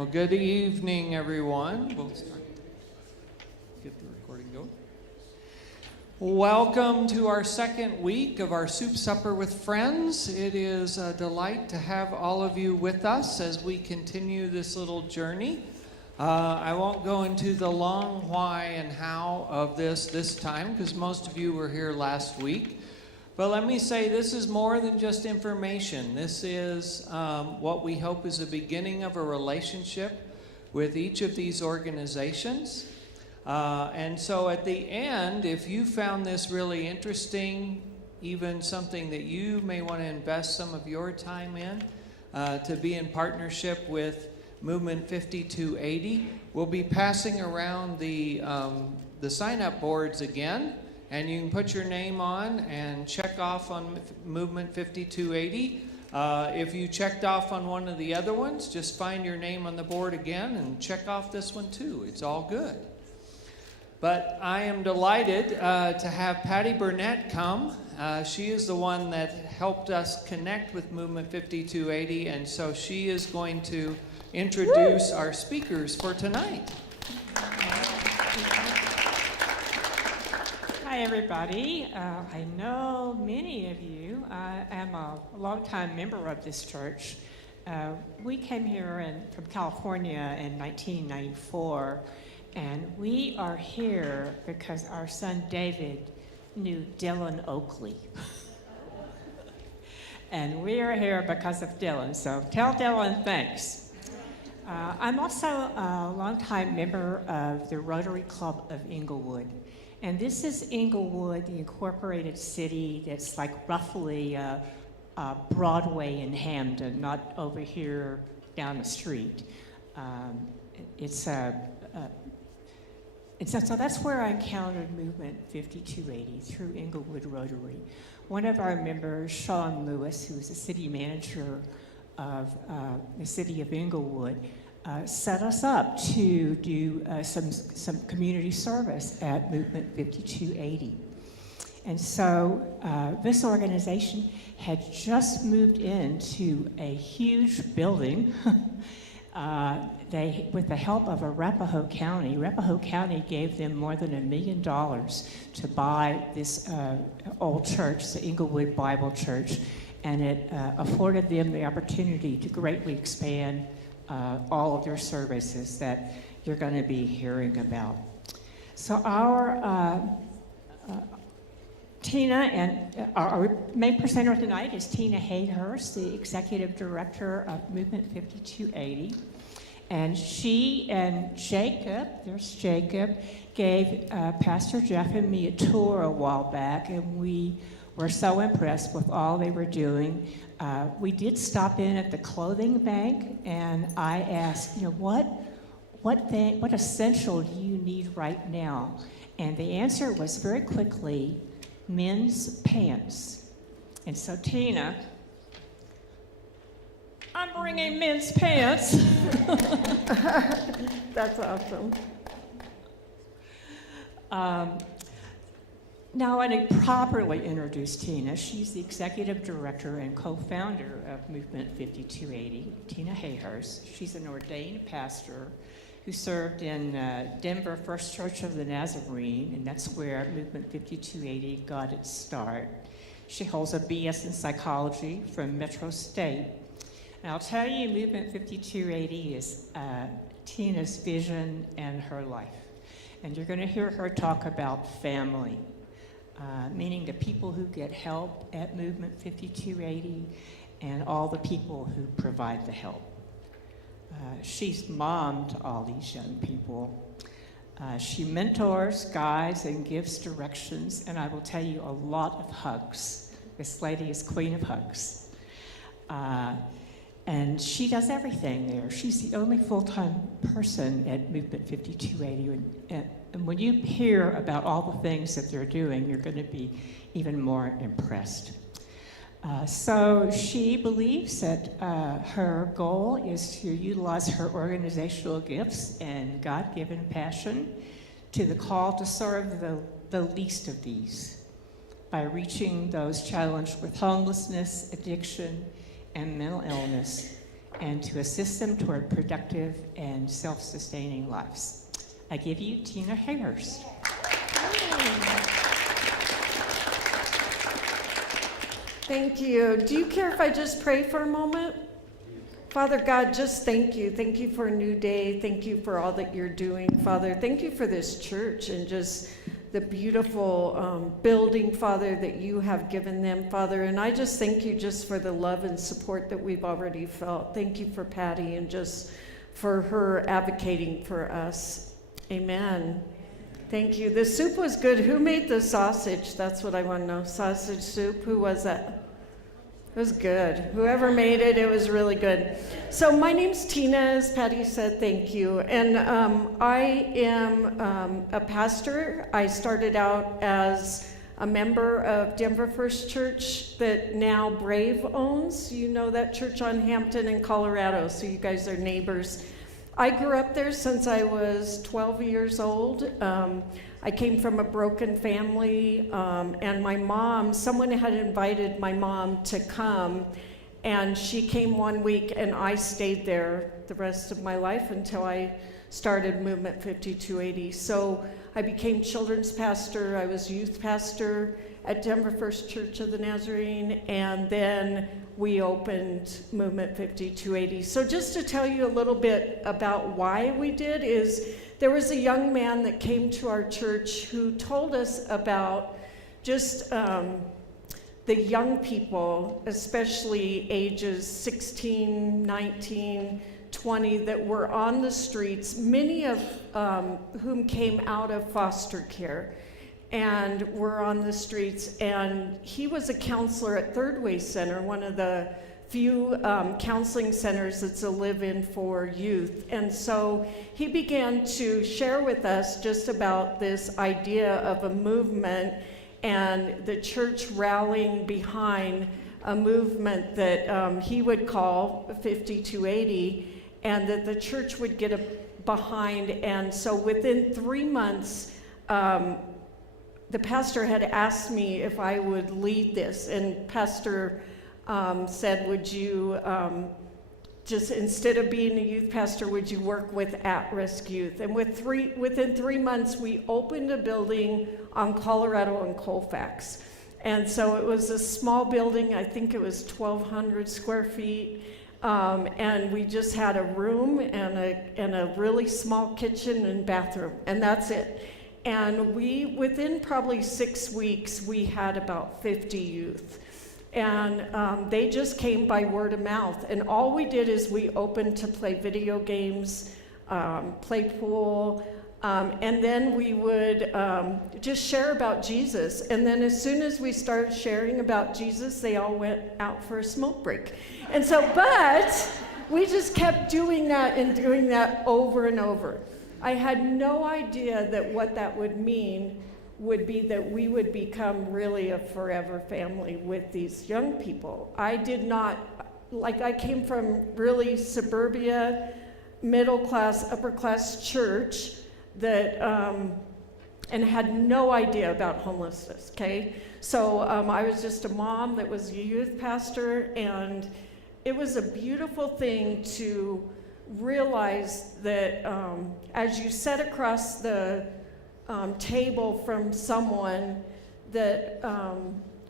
Well, good evening, everyone. We'll start. Get the recording going. Welcome to our second week of our Soup Supper with Friends. It is a delight to have all of you with us as we continue this little journey. I won't go into the long why and how of this time because most of you were here last week. But let me say this is more than just information. This is what we hope is the beginning of a relationship with each of these organizations. And so at the end, if you found this really interesting, even something that you may want to invest some of your time in, to be in partnership with Movement 5280, we'll be passing around the sign-up boards again. And you can put your name on and check off on Movement 5280. If you checked off on one of the other ones, just find your name on the board again and check off this one too. It's all good. But I am delighted to have Patty Burnett come. She is the one that helped us connect with Movement 5280, and so she is going to introduce our speakers for tonight. Hi, everybody. I know many of you. I am a longtime member of this church. We came here from California in 1994, and we are here because our son David knew Dylan Oakley. And we are here because of Dylan, so tell Dylan thanks. I'm also a longtime member of the Rotary Club of Inglewood. And this is Inglewood, the incorporated city that's like roughly Broadway in Hamden, not over here down the street. So that's where I encountered Movement 5280 through Inglewood Rotary. One of our members, Sean Lewis, who is the city manager of the city of Inglewood, set us up to do some community service at Movement 5280. And so this organization had just moved into a huge building. With the help of Arapahoe County gave them more than $1 million to buy this old church, the Inglewood Bible Church, and it afforded them the opportunity to greatly expand all of their services that you're going to be hearing about. So our Tina, and our main presenter tonight is Tina Hayhurst, the Executive Director of Movement 5280. And she and Jacob, there's Jacob, gave Pastor Jeff and me a tour a while back, and we were so impressed with all they were doing. We did stop in at the clothing bank, and I asked, what essential do you need right now? And the answer was very quickly, men's pants. And so Tina, I'm bringing men's pants. That's awesome. Now, I want to properly introduce Tina. She's the executive director and co-founder of Movement 5280, Tina Hayhurst. She's an ordained pastor who served in Denver First Church of the Nazarene, and that's where Movement 5280 got its start. She holds a BS in psychology from Metro State. And I'll tell you, Movement 5280 is Tina's vision and her life. And you're going to hear her talk about family. Meaning the people who get help at Movement 5280 and all the people who provide the help. She's mom to all these young people. She mentors, guides, and gives directions, and I will tell you a lot of hugs. This lady is queen of hugs. And she does everything there. She's the only full-time person at Movement 5280. And when you hear about all the things that they're doing, you're going to be even more impressed. So she believes that her goal is to utilize her organizational gifts and God-given passion to the call to serve the least of these by reaching those challenged with homelessness, addiction, and mental illness, and to assist them toward productive and self-sustaining lives. I give you Tina Hayhurst. Thank you. Do you care if I just pray for a moment? Father God, just thank you. Thank you for a new day. Thank you for all that you're doing, Father. Thank you for this church and just the beautiful building, Father, that you have given them, Father. And I just thank you just for the love and support that we've already felt. Thank you for Patty and just for her advocating for us. Amen. Thank you. The soup was good. Who made the sausage? That's what I want to know. Sausage soup. Who was that? It was good. Whoever made it, it was really good. So my name's Tina, as Patty said, thank you. And I am a pastor. I started out as a member of Denver First Church that now Brave owns. You know that church on Hampton in Colorado, so you guys are neighbors. I grew up there since I was 12 years old. I came from a broken family, and my mom, someone had invited my mom to come, and she came one week, and I stayed there the rest of my life until I started Movement 5280. So I became children's pastor, I was youth pastor at Denver First Church of the Nazarene, and then we opened Movement 5280. So just to tell you a little bit about why we did is, there was a young man that came to our church who told us about just the young people, especially ages 16, 19, 20, that were on the streets, many of whom came out of foster care and were on the streets. And he was a counselor at Third Way Center, one of the few counseling centers that's a live-in for youth. And so he began to share with us just about this idea of a movement and the church rallying behind a movement that he would call 5280, and that the church would get behind. And so within 3 months, the pastor had asked me if I would lead this, and Pastor said, would you just, instead of being a youth pastor, would you work with at-risk youth? And within 3 months, we opened a building on Colorado and Colfax. And so it was a small building. I think it was 1,200 square feet. And we just had a room and a really small kitchen and bathroom, and that's it. And within probably 6 weeks, we had about 50 youth. And they just came by word of mouth. And all we did is we opened to play video games, play pool, and then we would just share about Jesus. And then as soon as we started sharing about Jesus, they all went out for a smoke break. And so, but we just kept doing that and doing that over and over. I had no idea that what that would mean would be that we would become really a forever family with these young people. I did not, I came from really suburbia, middle class, upper class church that, and had no idea about homelessness, okay? So I was just a mom that was a youth pastor, and it was a beautiful thing to realize that as you sat across the table from someone that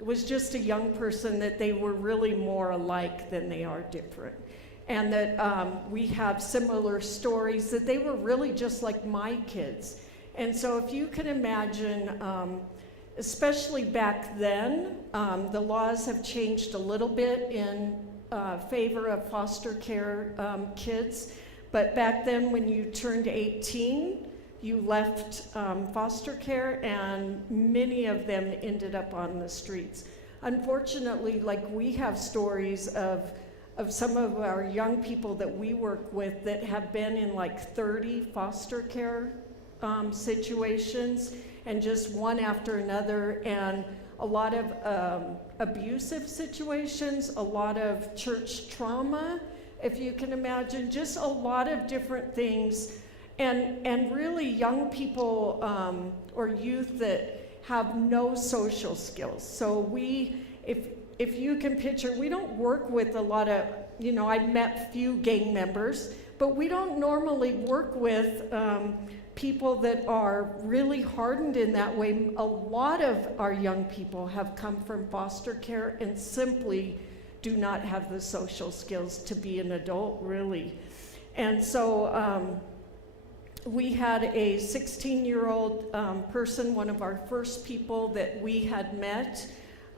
was just a young person, that they were really more alike than they are different. And that we have similar stories, that they were really just like my kids. And so if you can imagine, especially back then, the laws have changed a little bit in favor of foster care kids. But back then, when you turned 18, you left foster care, and many of them ended up on the streets. Unfortunately, we have stories of some of our young people that we work with that have been in 30 foster care situations, and just one after another, and a lot of abusive situations, a lot of church trauma, if you can imagine, just a lot of different things. And really young people or youth that have no social skills. So if you can picture, we don't work with a lot of I've met few gang members, but we don't normally work with people that are really hardened in that way. A lot of our young people have come from foster care and simply do not have the social skills to be an adult, really. And so we had a 16-year-old person, one of our first people that we had met,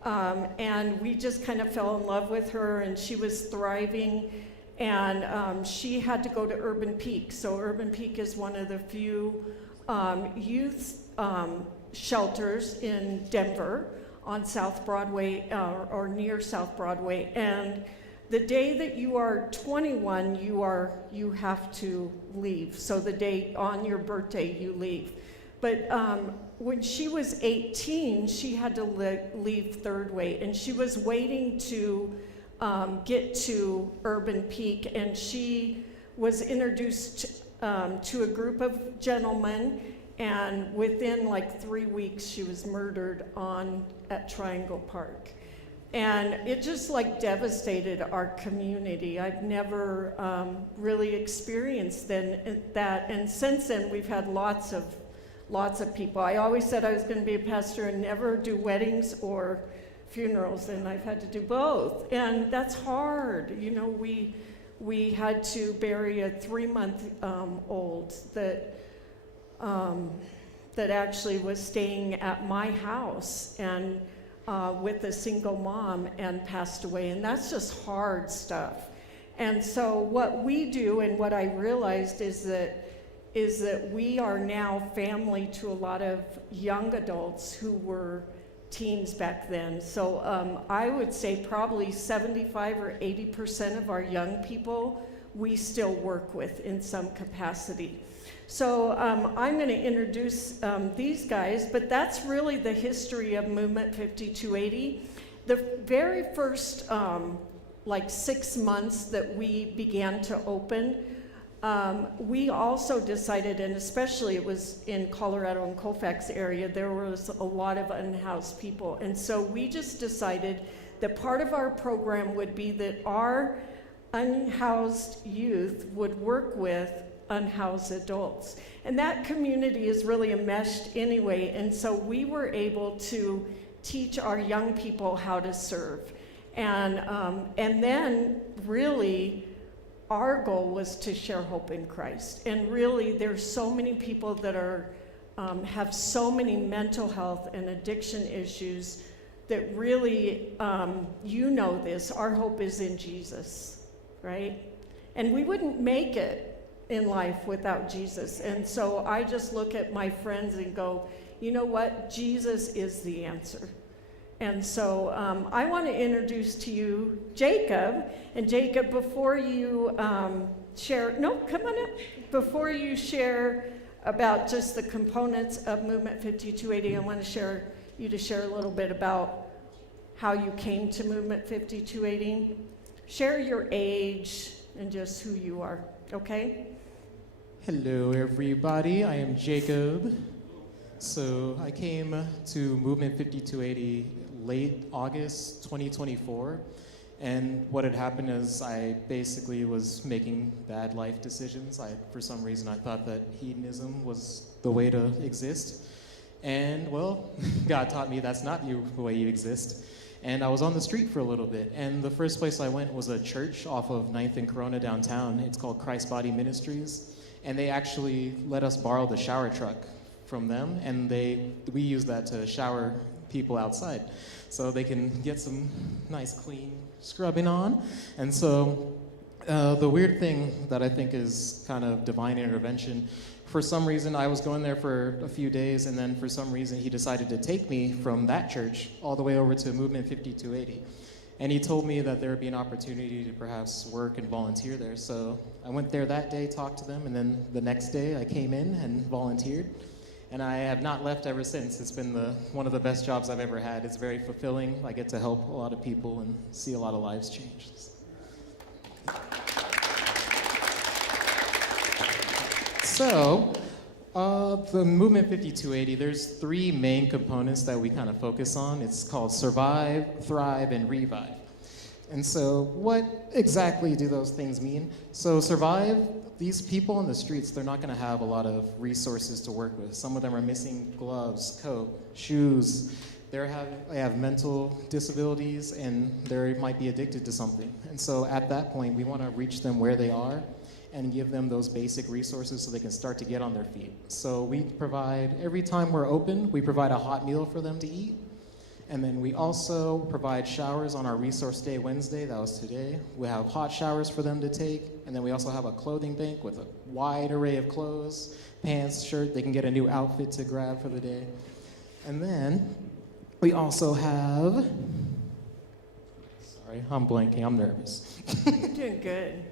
and we just kind of fell in love with her, and she was thriving, and she had to go to Urban Peak. So Urban Peak is one of the few youth shelters in Denver on South Broadway or near South Broadway. And the day that you are 21, you have to leave. So the day on your birthday, you leave. But when she was 18, she had to leave Third Way, and she was waiting to get to Urban Peak, and she was introduced to a group of gentlemen, and within like 3 weeks, she was murdered at Triangle Park. And it just like devastated our community. I've never really experienced that. And since then, we've had lots of people. I always said I was going to be a pastor and never do weddings or funerals, and I've had to do both. And that's hard. We had to bury a 3-month old that actually was staying at my house and with a single mom and passed away. And that's just hard stuff. And so what we do, and what I realized is that we are now family to a lot of young adults who were teens back then. So I would say probably 75 or 80% of our young people we still work with in some capacity. So I'm going to introduce these guys, but that's really the history of Movement 5280. The very first 6 months that we began to open, we also decided, and especially it was in Colorado and Colfax area, there was a lot of unhoused people. And so we just decided that part of our program would be that our unhoused youth would work with unhoused adults. And that community is really enmeshed anyway, and so we were able to teach our young people how to serve. And then really our goal was to share hope in Christ. And really there's so many people that are have so many mental health and addiction issues that really, this, our hope is in Jesus, right? And we wouldn't make it in life without Jesus. And so I just look at my friends and go, you know what? Jesus is the answer. And so I want to introduce to you Jacob. And Jacob, before you before you share about just the components of Movement 5280, I want to you to share a little bit about how you came to Movement 5280. Share your age and just who you are, okay? Hello, everybody. I am Jacob. So I came to Movement 5280 late August 2024. And what had happened is I basically was making bad life decisions. For some reason, I thought that hedonism was the way to exist. And, well, God taught me that's not the way you exist. And I was on the street for a little bit. And the first place I went was a church off of 9th and Corona downtown. It's called Christ Body Ministries. And they actually let us borrow the shower truck from them. And we use that to shower people outside so they can get some nice clean scrubbing on. And so the weird thing that I think is kind of divine intervention, for some reason I was going there for a few days, and then for some reason he decided to take me from that church all the way over to Movement 5280. And he told me that there would be an opportunity to perhaps work and volunteer there. So I went there that day, talked to them, and then the next day I came in and volunteered. And I have not left ever since. It's been one of the best jobs I've ever had. It's very fulfilling. I get to help a lot of people and see a lot of lives change. So, the Movement 5280, there's 3 main components that we kind of focus on. It's called Survive, Thrive, and Revive. And so what exactly do those things mean? So survive, these people on the streets, they're not gonna have a lot of resources to work with. Some of them are missing gloves, coat, shoes. They have mental disabilities and they might be addicted to something. And so at that point, we wanna reach them where they are and give them those basic resources so they can start to get on their feet. So we provide, every time we're open, we provide a hot meal for them to eat. And then we also provide showers on our resource day Wednesday, that was today. We have hot showers for them to take. And then we also have a clothing bank with a wide array of clothes, pants, shirt, they can get a new outfit to grab for the day. And then we also have, sorry, I'm blanking, I'm nervous. You're doing good.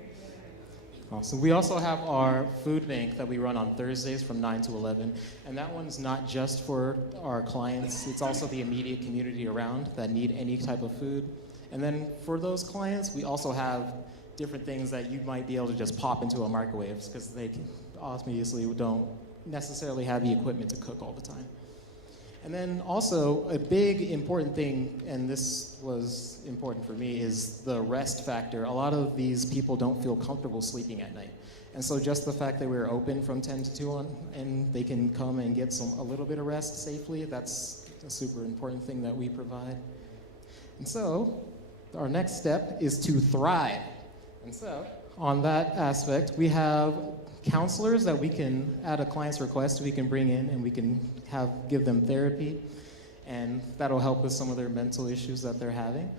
Awesome. We also have our food bank that we run on Thursdays from 9 to 11. And that one's not just for our clients, it's also the immediate community around that need any type of food. And then for those clients, we also have different things that you might be able to just pop into a microwave because they obviously don't necessarily have the equipment to cook all the time. And then also a big important thing, and this was important for me, is the rest factor. A lot of these people don't feel comfortable sleeping at night. And so just the fact that we're open from 10 to 2 on, and they can come and get a little bit of rest safely, that's a super important thing that we provide. And so our next step is to thrive. And so on that aspect, we have counselors that we can, at a client's request, we can bring in and we can give them therapy, and that'll help with some of their mental issues that they're having.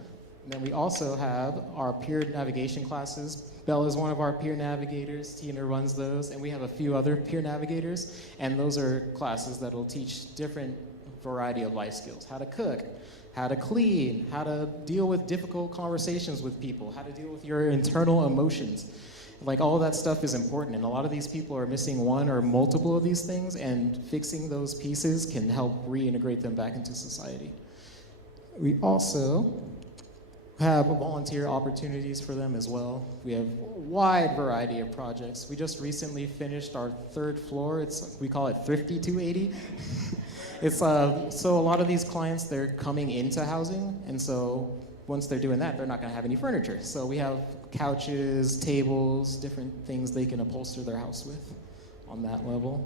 And then we also have our peer navigation classes. Belle is one of our peer navigators, Tina runs those, and we have a few other peer navigators, and those are classes that'll teach different variety of life skills: how to cook, how to clean, how to deal with difficult conversations with people, how to deal with your internal emotions. Like, all that stuff is important, and a lot of these people are missing one or multiple of these things, and fixing those pieces can help reintegrate them back into society. We also have volunteer opportunities for them as well. We have a wide variety of projects. We just recently finished our 3rd floor. We call it Thrifty 280. So a lot of these clients, they're coming into housing, and so once they're doing that, they're not gonna have any furniture. So we have couches, tables, different things they can upholster their house with on that level.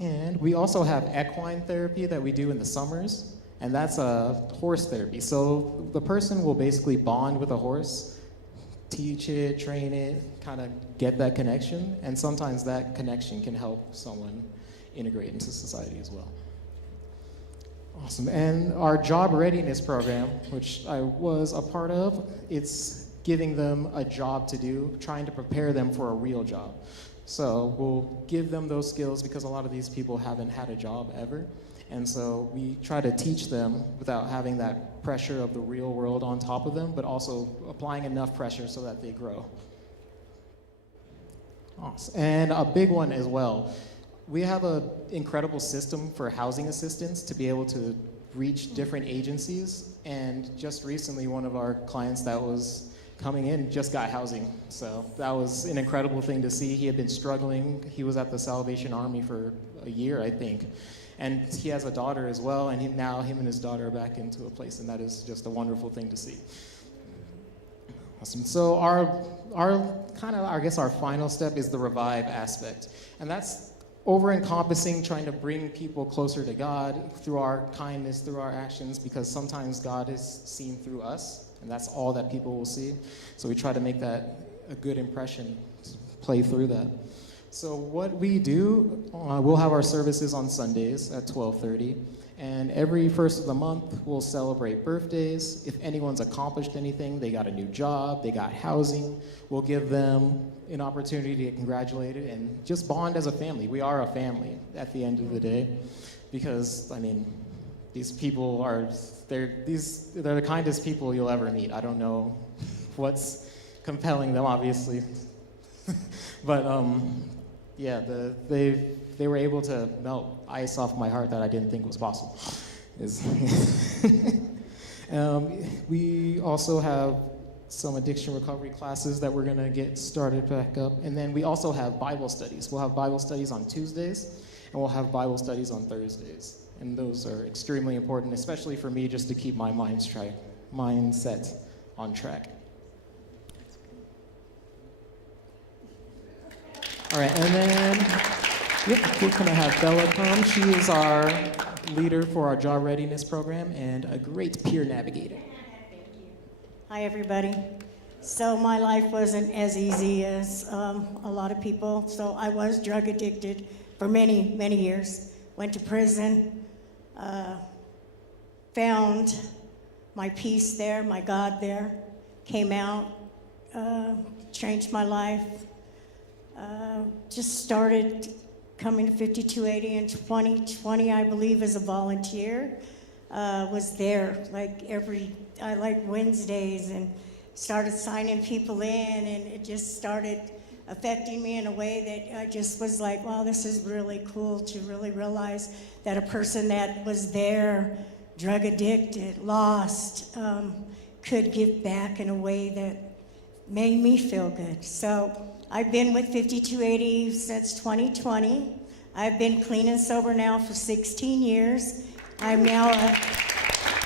And we also have equine therapy that we do in the summers, and that's a horse therapy. So the person will basically bond with a horse, teach it, train it, kind of get that connection, and sometimes that connection can help someone integrate into society as well. Awesome. And our job readiness program, which I was a part of, it's giving them a job to do, trying to prepare them for a real job. So we'll give them those skills because a lot of these people haven't had a job ever. And so we try to teach them without having that pressure of the real world on top of them, but also applying enough pressure so that they grow. Awesome. And a big one as well. We have an incredible system for housing assistance to be able to reach different agencies. And just recently, one of our clients that was coming in just got housing. So that was an incredible thing to see. He had been struggling. He was at the Salvation Army for a year, I think. And he has a daughter as well, and now him and his daughter are back into a place, and that is just a wonderful thing to see. Awesome. So our final step is the revive aspect. And that's over-encompassing, trying to bring people closer to God through our kindness, through our actions, because sometimes God is seen through us, and that's all that people will see. So we try to make that a good impression, play through that. So what we do, we'll have our services on Sundays at 12:30, and every first of the month, we'll celebrate birthdays. If anyone's accomplished anything, they got a new job, they got housing, we'll give them an opportunity to get congratulated and just bond as a family. We are a family at the end of the day, because, I mean, these people they're the kindest people you'll ever meet. I don't know what's compelling them, obviously. But yeah, they were able to melt ice off my heart that I didn't think was possible. We also have some addiction recovery classes that we're going to get started back up. And then we also have Bible studies. We'll have Bible studies on Tuesdays, and we'll have Bible studies on Thursdays. And those are extremely important, especially for me, just to keep my mindset on track. All right, and then we're gonna have Bella come. She is our leader for our job readiness program and a great peer navigator. Hi, everybody. So my life wasn't as easy as a lot of people. So I was drug addicted for many, many years. Went to prison, found my peace there, my God there, came out, changed my life, just started coming to 5280 in 2020, I believe, as a volunteer. Was there like Wednesdays and started signing people in, and it just started affecting me in a way that I just was like, wow, this is really cool to really realize that a person that was there, drug addicted, lost, could give back in a way that made me feel good. So I've been with 5280 since 2020. I've been clean and sober now for 16 years. I'm now a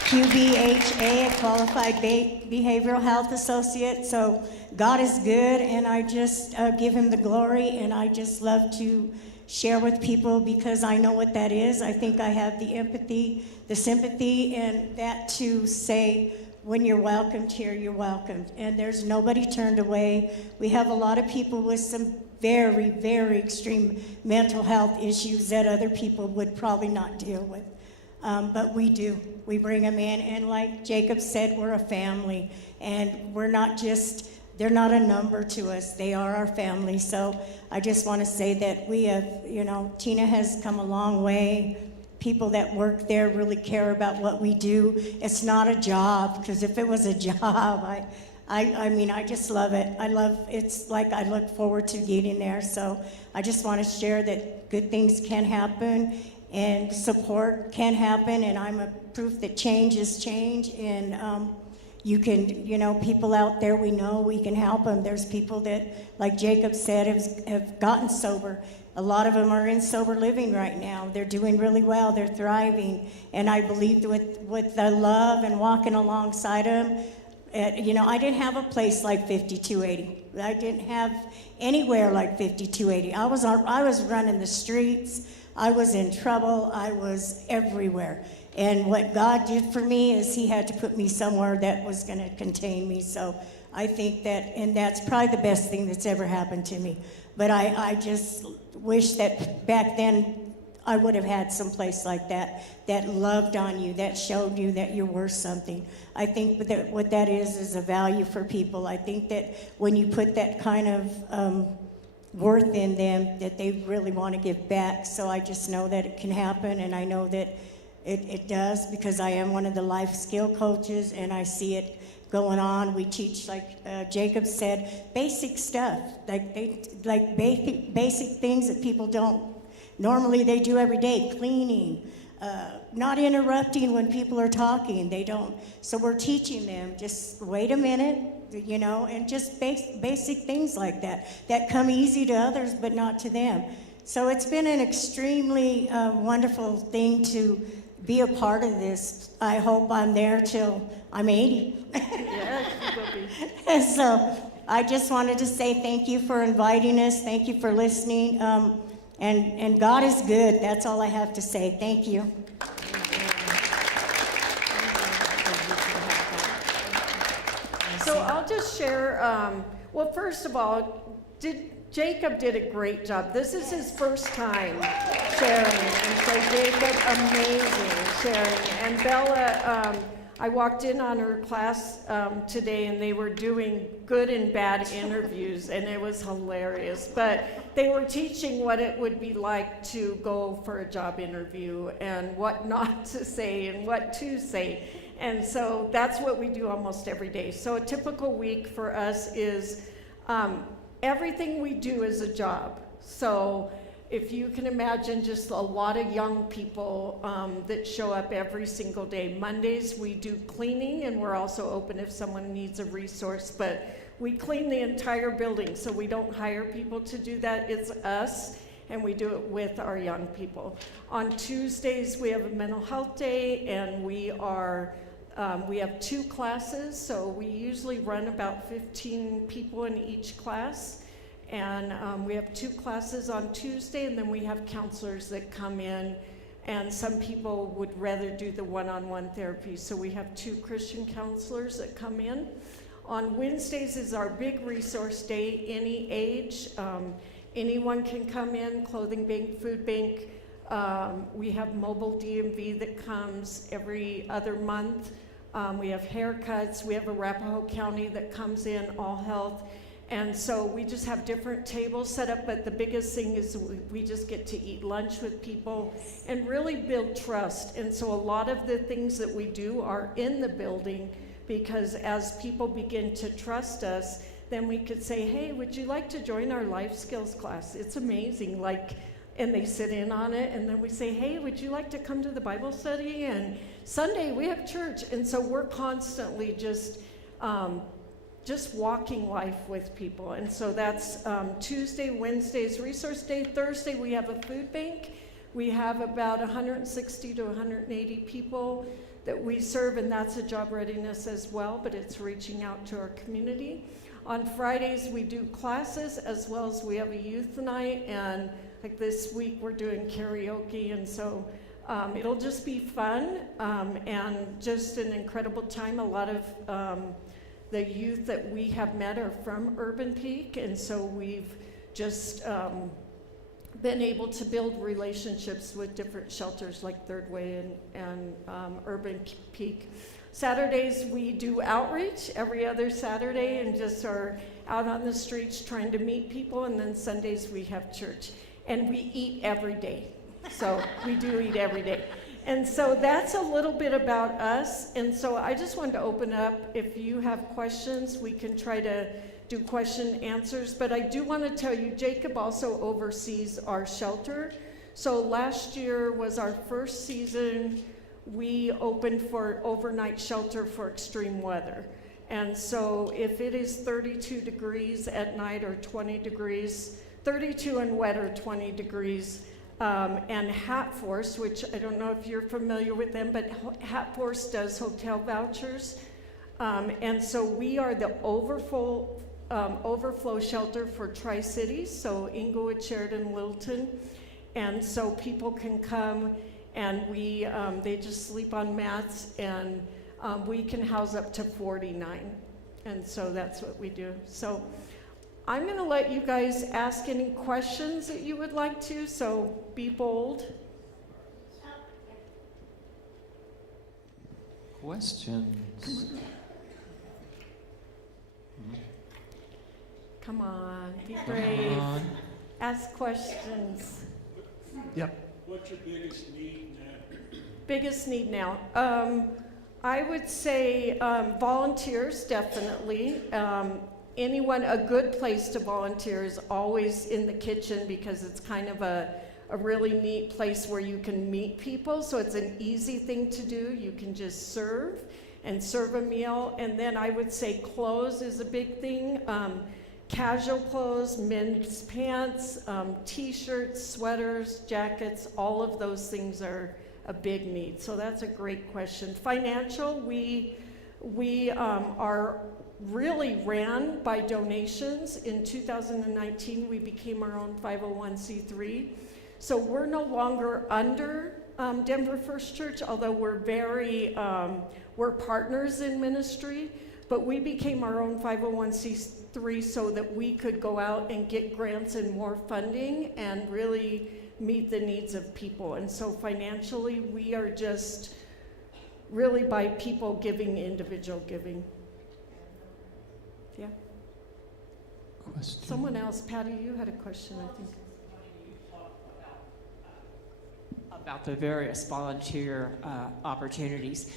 QBHA, a Qualified Behavioral Health Associate. So God is good, and I just give him the glory, and I just love to share with people because I know what that is. I think I have the empathy, the sympathy, and that to say, when you're welcomed here, you're welcomed. And there's nobody turned away. We have a lot of people with some very, very extreme mental health issues that other people would probably not deal with. But we do. We bring them in. And like Jacob said, we're a family. And we're not just, they're not a number to us. They are our family. So I just want to say that we have, Tina has come a long way. People that work there really care about what we do. It's not a job, because if it was a job, I mean, I just love it. It's like I look forward to getting there. So I just want to share that good things can happen and support can happen, and I'm a proof that change is change, and you can, people out there, we know we can help them. There's people that, like Jacob said, have gotten sober. A lot of them are in sober living right now. They're doing really well. They're thriving. And I believed with the love and walking alongside them. I didn't have a place like 5280. I didn't have anywhere like 5280. I was running the streets. I was in trouble. I was everywhere. And what God did for me is he had to put me somewhere that was going to contain me. So I think that, and that's probably the best thing that's ever happened to me. But I just wish that back then I would have had some place like that loved on you, that showed you that you're worth something. I think that what that is a value for people. I think that when you put that kind of worth in them, that they really want to give back. So I just know that it can happen, and I know that it does, because I am one of the life skill coaches, and I see it going on. We teach, like Jacob said, basic stuff, like basic things that people don't normally they do every day. Cleaning, not interrupting when people are talking. They don't. So we're teaching them, just wait a minute, and just basic things like that come easy to others but not to them. So it's been an extremely wonderful thing to be a part of this. I hope I'm there till I'm 80. Yes, you will be. And so I just wanted to say thank you for inviting us. Thank you for listening. And God is good. That's all I have to say. Thank you. So I'll just share, well, first of all, Jacob did a great job. This is his first time sharing, and so Jacob, amazing sharing. And Bella, I walked in on her class today, and they were doing good and bad interviews, and it was hilarious. But they were teaching what it would be like to go for a job interview, and what not to say and what to say. And so that's what we do almost every day. So a typical week for us is everything we do is a job. So if you can imagine, just a lot of young people that show up every single day. Mondays we do cleaning, and we're also open if someone needs a resource, but we clean the entire building, so we don't hire people to do that. It's us, and we do it with our young people. On Tuesdays we have a mental health day, and we are We have 2 classes, so we usually run about 15 people in each class. And we have 2 classes on Tuesday, and then we have counselors that come in, and some people would rather do the one-on-one therapy. So we have 2 Christian counselors that come in. On Wednesdays is our big resource day, any age. Anyone can come in, clothing bank, food bank. We have mobile DMV that comes every other month. We have haircuts. We have Arapahoe County that comes in, all health. And so we just have different tables set up, but the biggest thing is we just get to eat lunch with people and really build trust. And so a lot of the things that we do are in the building, because as people begin to trust us, then we could say, hey, would you like to join our life skills class? It's amazing. And they sit in on it, and then we say, hey, would you like to come to the Bible study? And Sunday we have church. And so we're constantly just walking life with people. And so that's Tuesday, Wednesday's resource day. Thursday we have a food bank. We have about 160 to 180 people that we serve, and that's a job readiness as well, but it's reaching out to our community. On Fridays we do classes, as well as we have a youth night, and like this week we're doing karaoke, and so it'll just be fun and just an incredible time. A lot of the youth that we have met are from Urban Peak, and so we've just been able to build relationships with different shelters like Third Way and Urban Peak. Saturdays we do outreach every other Saturday and just are out on the streets trying to meet people, and then Sundays we have church. And we eat every day. So we do eat every day. And so that's a little bit about us. And so I just wanted to open up. If you have questions, we can try to do question and answers. But I do want to tell you, Jacob also oversees our shelter. So last year was our first season. We opened for overnight shelter for extreme weather. And so if it is 32 degrees at night or 20 degrees, 32 and wet or 20 degrees, and Hat Force, which I don't know if you're familiar with them, but Hat Force does hotel vouchers. And so we are the overflow shelter for Tri-Cities, so Inglewood, Sheridan, Littleton. And so people can come, and they just sleep on mats, and we can house up to 49. And so that's what we do. So I'm going to let you guys ask any questions that you would like to, so be bold. Questions? Come on, be brave. Ask questions. Yep. What's your biggest need now? Biggest need now? I would say volunteers, definitely. A good place to volunteer is always in the kitchen, because it's kind of a really neat place where you can meet people. So it's an easy thing to do. You can just serve a meal. And then I would say clothes is a big thing. Casual clothes, men's pants, t-shirts, sweaters, jackets, all of those things are a big need. So that's a great question. Financial, we are really ran by donations. In 2019, we became our own 501c3. So we're no longer under Denver First Church, although we're partners in ministry, but we became our own 501c3 so that we could go out and get grants and more funding and really meet the needs of people. And so financially, we are just really by people giving, individual giving. Yeah. Question? Someone else, Patty, you had a question, I think. About the various volunteer opportunities.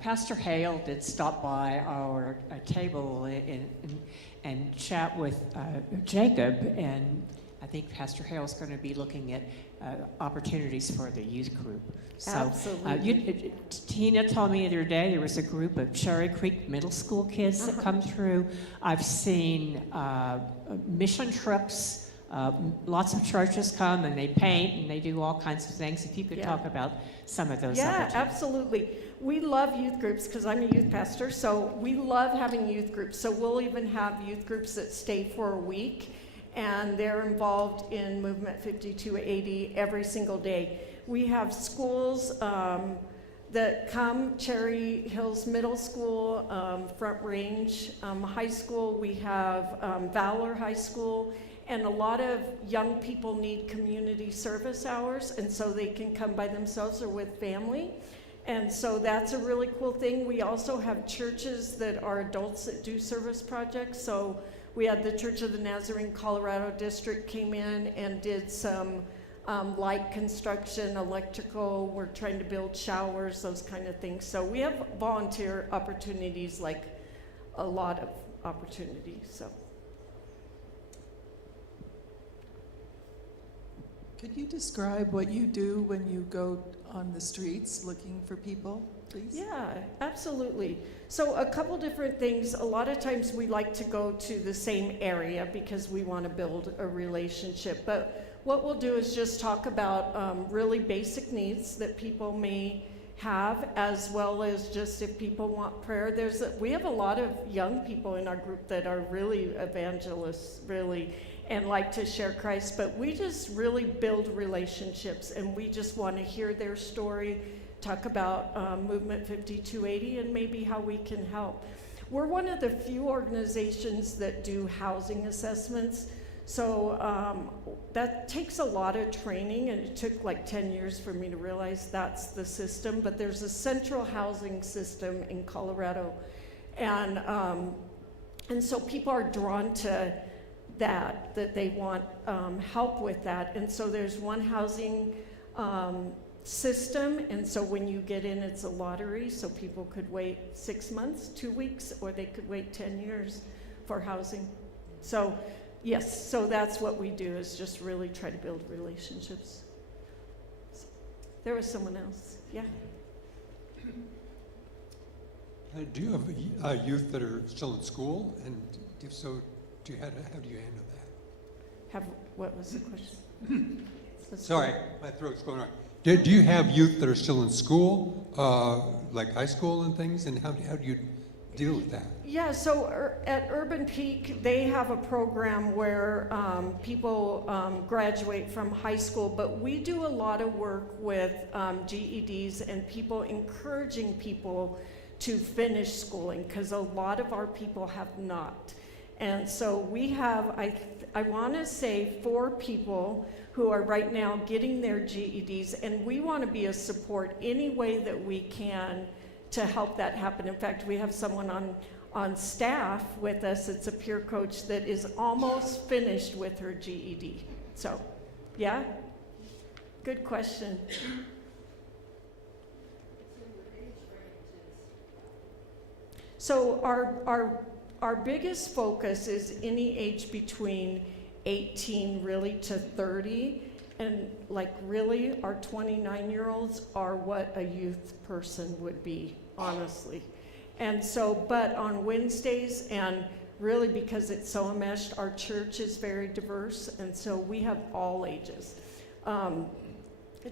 Pastor Hale did stop by our table and chat with Jacob, and I think Pastor Hale is going to be looking at opportunities for the youth group. So, Absolutely. Tina told me the other day there was a group of Cherry Creek Middle School kids that come through. I've seen mission trips. Lots of churches come and they paint and they do all kinds of things. If you could talk about some of those opportunities. Absolutely. we love youth groups because I'm a youth pastor, so we love having youth groups. So we'll even have youth groups that stay for a week, and they're involved in Movement 5280 every single day. We have schools that come, Cherry Hills Middle School, Front Range High School. We have Valor High School, and a lot of young people need community service hours, and so they can come by themselves or with family. And so that's a really cool thing. We also have churches that are adults that do service projects. So we had the Church of the Nazarene Colorado District came in and did some light construction, electrical. We're trying to build showers, those kind of things. So we have volunteer opportunities, like a lot of opportunities. So. Could you describe what you do when you go on the streets looking for people, please? Yeah, absolutely. So a couple different things. A lot of times we like to go to the same area because we want to build a relationship. But what we'll do is just talk about really basic needs that people may have, as well as just if people want prayer. We have a lot of young people in our group that are really evangelists, really, and like to share Christ, but we just really build relationships, and we just want to hear their story, talk about Movement 5280, and maybe how we can help. We're one of the few organizations that do housing assessments, so that takes a lot of training, and it took like 10 years for me to realize that's the system, but there's a central housing system in Colorado, and so people are drawn to that they want help with that. And so there's one housing system, and so when you get in, it's a lottery, so people could wait 6 months, 2 weeks, or they could wait 10 years for housing. So yes, so that's what we do, is just really try to build relationships. So, there was someone else, yeah. Do you have youth that are still in school? And if so, how do you handle that? What was the question? Sorry, my throat's going on. Do you have youth that are still in school, like high school and things, and how do you deal with that? Yeah, so at Urban Peak, they have a program where people graduate from high school, but we do a lot of work with GEDs and people encouraging people to finish schooling, because a lot of our people have not. And so we have, I want to say, 4 people who are right now getting their GEDs, and we want to be a support any way that we can to help that happen. In fact, we have someone on staff with us, it's a peer coach, that is almost finished with her GED. So, yeah? Good question. So our biggest focus is any age between 18 really to 30, and like really our 29-year-olds are what a youth person would be, honestly. And so, but on Wednesdays, and really because it's so enmeshed, our church is very diverse, and so we have all ages.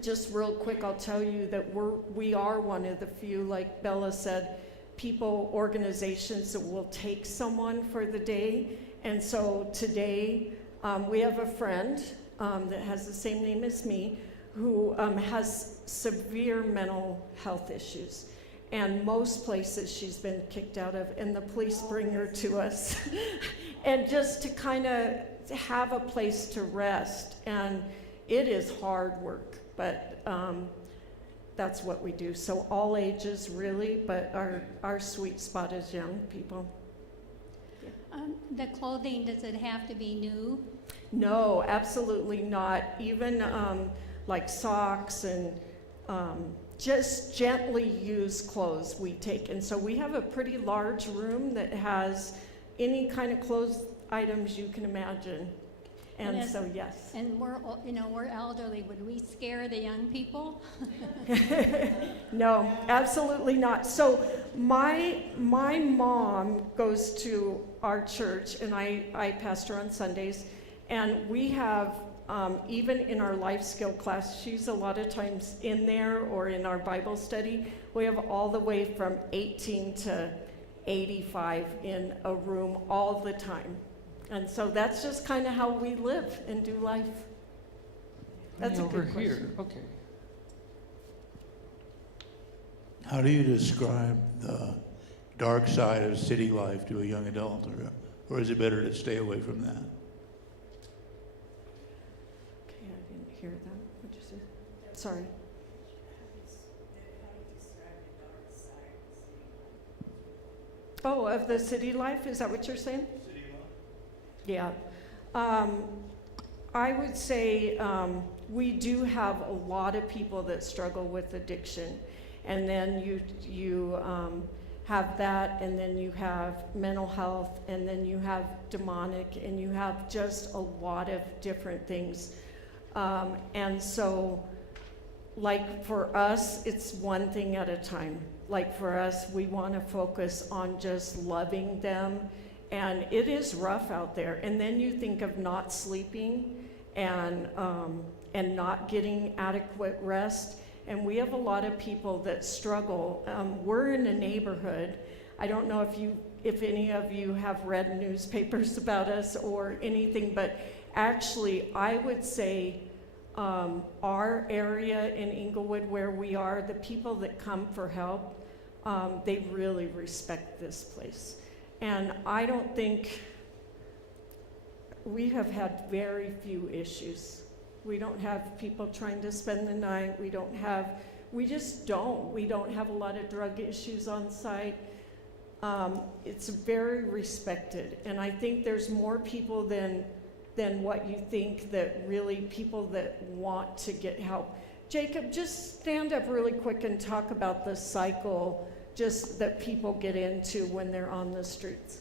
Just real quick, I'll tell you that we are one of the few, like Bella said, organizations that will take someone for the day. And so today, we have a friend that has the same name as me who has severe mental health issues. And most places she's been kicked out of, and the police bring her to us. And just to kind of have a place to rest. And it is hard work, but that's what we do. So all ages, really, but our sweet spot is young people. The clothing, does it have to be new? No, absolutely not. Even like socks and just gently used clothes we take. And so we have a pretty large room that has any kind of clothes items you can imagine. And so, yes. And we're elderly. Would we scare the young people? No, absolutely not. So my mom goes to our church, and I pastor on Sundays, and we have even in our life skill class, she's a lot of times in there, or in our Bible study, we have all the way from 18 to 85 in a room all the time. And so that's just kind of how we live and do life. That's a over good here. question. Okay. How do you describe the dark side of city life to a young adult, or is it better to stay away from that? Okay, I didn't hear that. What'd you say? Sorry. Oh, of the city life? Is that what you're saying? City life? Yeah. I would say we do have a lot of people that struggle with addiction. And then you have that, and then you have mental health, and then you have demonic, and you have just a lot of different things. And so, like for us, it's one thing at a time. Like for us, we want to focus on just loving them. And it is rough out there. And then you think of not sleeping and not getting adequate rest. And we have a lot of people that struggle. We're in a neighborhood. I don't know if any of you have read newspapers about us or anything, but actually I would say our area in Inglewood where we are, the people that come for help, they really respect this place. And I don't think, we have had very few issues. We don't have people trying to spend the night. We don't have a lot of drug issues on site. It's very respected. And I think there's more people than what you think, that really people that want to get help. Jacob, just stand up really quick and talk about the cycle just that people get into when they're on the streets.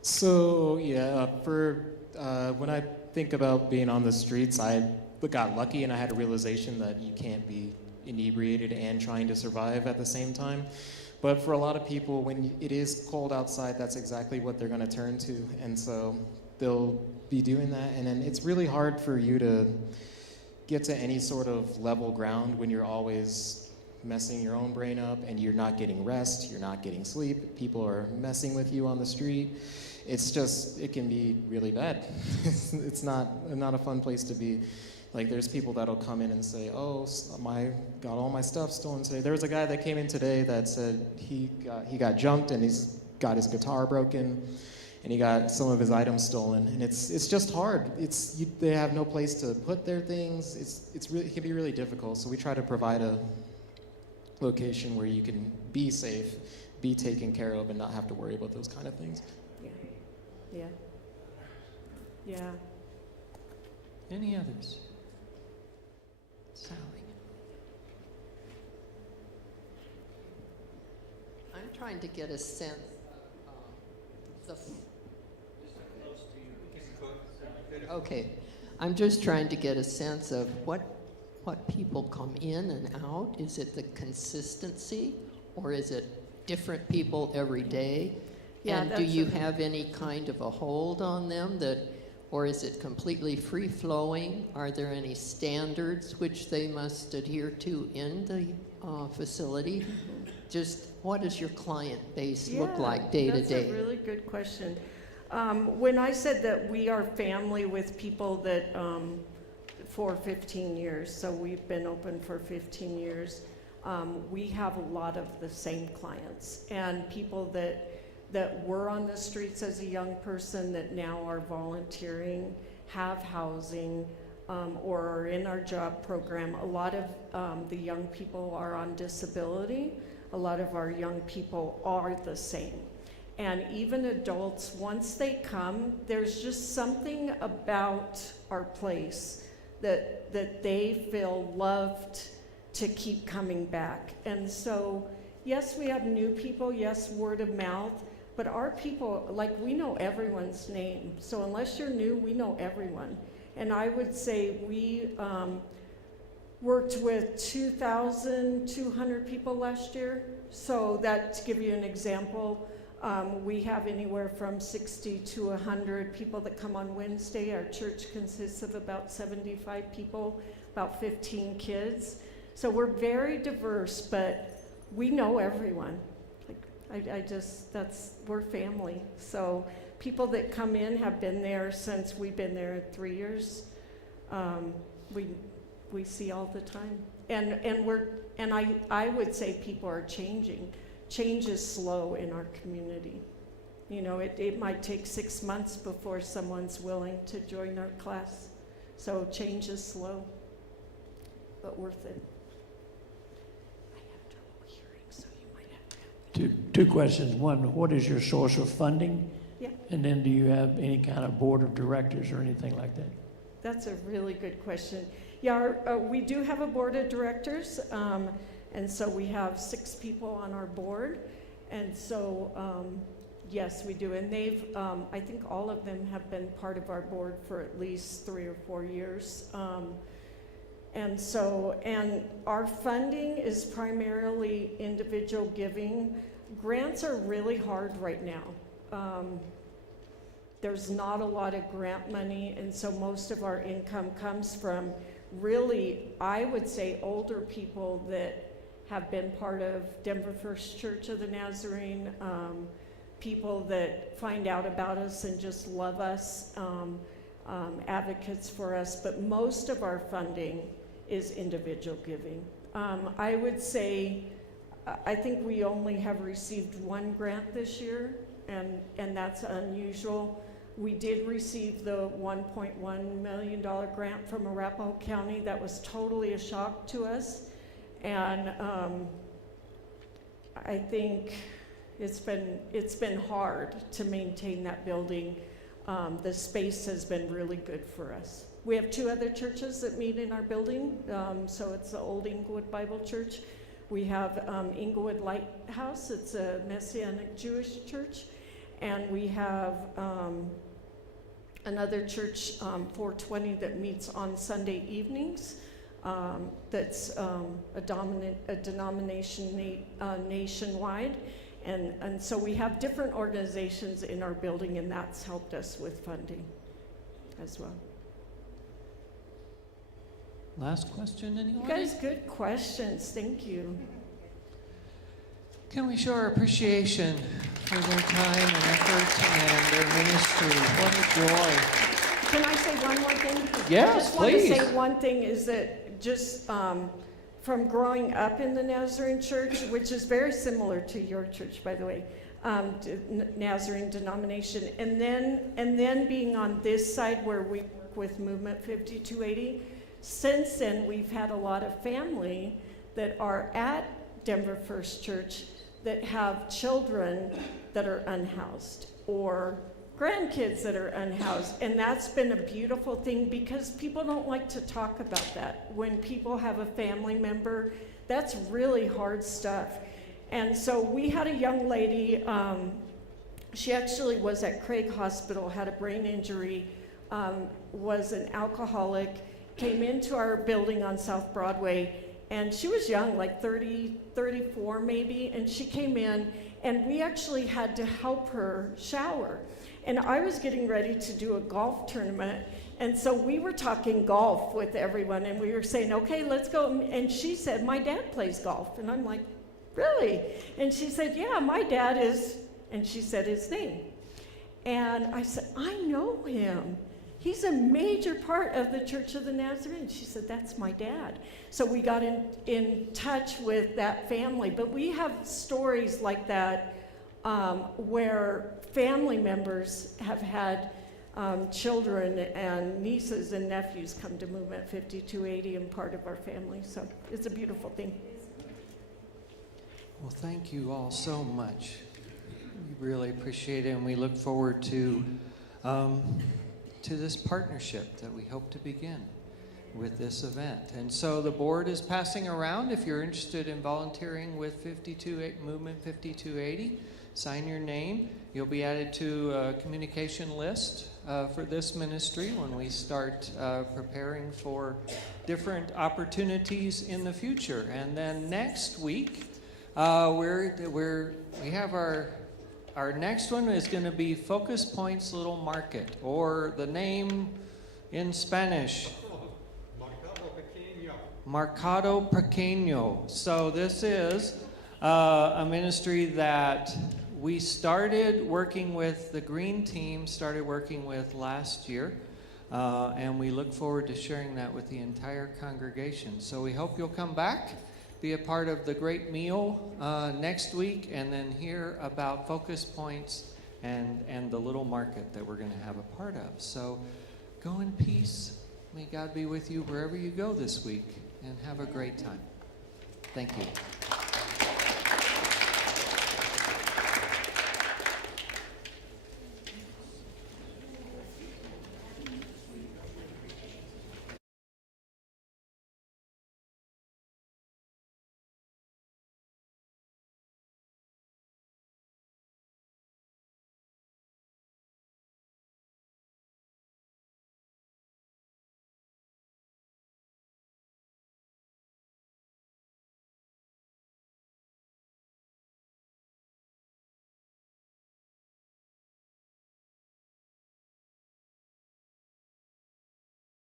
So yeah, when I think about being on the streets, I got lucky and I had a realization that you can't be inebriated and trying to survive at the same time. But for a lot of people, when it is cold outside, that's exactly what they're going to turn to. And so they'll be doing that. And then it's really hard for you to get to any sort of level ground when you're always messing your own brain up and you're not getting rest, you're not getting sleep, people are messing with you on the street. It can be really bad. It's not a fun place to be. Like there's people that'll come in and say, oh, got all my stuff stolen today. There was a guy that came in today that said he got jumped and he's got his guitar broken and he got some of his items stolen. And it's just hard. They have no place to put their things. It can be really difficult. So we try to provide a location where you can be safe, be taken care of, and not have to worry about those kind of things. Yeah. Any others? Sally. I'm trying to get a sense of okay. I'm just trying to get a sense of what people come in and out. Is it the consistency, or is it different people every day? Yeah, and do you have any kind of a hold on them or is it completely free-flowing? Are there any standards which they must adhere to in the facility? Just what does your client base look like day to day? That's a really good question. When I said that we are family with people that for 15 years, so we've been open for 15 years, we have a lot of the same clients and people that were on the streets as a young person that now are volunteering, have housing, or are in our job program. A lot of the young people are on disability. A lot of our young people are the same. And even adults, once they come, there's just something about our place that they feel loved to keep coming back. And so, yes, we have new people, yes, word of mouth, but our people, like, we know everyone's name. So unless you're new, we know everyone. And I would say we worked with 2,200 people last year. So that, to give you an example, We have anywhere from 60 to 100 people that come on Wednesday. Our church consists of about 75 people, about 15 kids. So we're very diverse, but we know everyone. We're family. So people that come in have been there since we've been there 3 years. We see all the time. And I would say people are changing. Change is slow in our community. You know, it might take 6 months before someone's willing to join our class. So change is slow, but worth it. I have trouble hearing, so you might have to. Two questions. One, what is your source of funding? Yeah. And then do you have any kind of board of directors or anything like that? That's a really good question. Yeah, we do have a board of directors, and so we have 6 people on our board. And so, yes, we do. And they've, I think all of them have been part of our board for at least 3 or 4 years. And our funding is primarily individual giving. Grants are really hard right now. There's not a lot of grant money, and so most of our income comes from really, I would say, older people that have been part of Denver First Church of the Nazarene, people that find out about us and just love us, advocates for us, but most of our funding is individual giving. I would say, I think we only have received 1 grant this year, and that's unusual. We did receive the $1.1 million grant from Arapahoe County. That was totally a shock to us. And I think it's been hard to maintain that building. The space has been really good for us. We have 2 other churches that meet in our building. So it's the Old Inglewood Bible Church. We have Inglewood Lighthouse. It's a Messianic Jewish church. And we have another church, 420, that meets on Sunday evenings. That's a denomination nationwide. And so we have different organizations in our building, and that's helped us with funding as well. Last question, anyone? You guys, good questions. Thank you. Can we show our appreciation for their time and effort and their ministry? What a joy. Can I say one more thing? Yes, I just please. want to say one thing is that just from growing up in the Nazarene Church, which is very similar to your church, by the way, Nazarene denomination, and then being on this side where we work with Movement 5280, since then we've had a lot of family that are at Denver First Church that have children that are unhoused or grandkids that are unhoused. And that's been a beautiful thing because people don't like to talk about that. When people have a family member, that's really hard stuff. And so we had a young lady, she actually was at Craig Hospital, had a brain injury, was an alcoholic, came into our building on South Broadway, and she was young, like 30, 34 maybe, and she came in, and we actually had to help her shower. And I was getting ready to do a golf tournament, and so we were talking golf with everyone, and we were saying, okay, let's go. And she said, my dad plays golf. And I'm like, really? And she said, yeah, my dad is, and she said his name. And I said, I know him. He's a major part of the Church of the Nazarene. She said, that's my dad. So we got in touch with that family. But we have stories like that where family members have had children and nieces and nephews come to Movement 5280 and part of our family. So it's a beautiful thing. Well, thank you all so much. We really appreciate it, and we look forward to this partnership that we hope to begin with this event. And so the board is passing around. If you're interested in volunteering with Movement 5280, sign your name. You'll be added to a communication list for this ministry when we start preparing for different opportunities in the future. And then next week, we have our our next one is going to be Focus Points Little Market, or the name in Spanish, Mercado Pequeño. So this is a ministry that we started working with, the Green Team started working with last year, and we look forward to sharing that with the entire congregation. So we hope you'll come back, be a part of the great meal next week, and then hear about Focus Points and the little market that we're going to have a part of. So go in peace. May God be with you wherever you go this week, and have a great time. Thank you.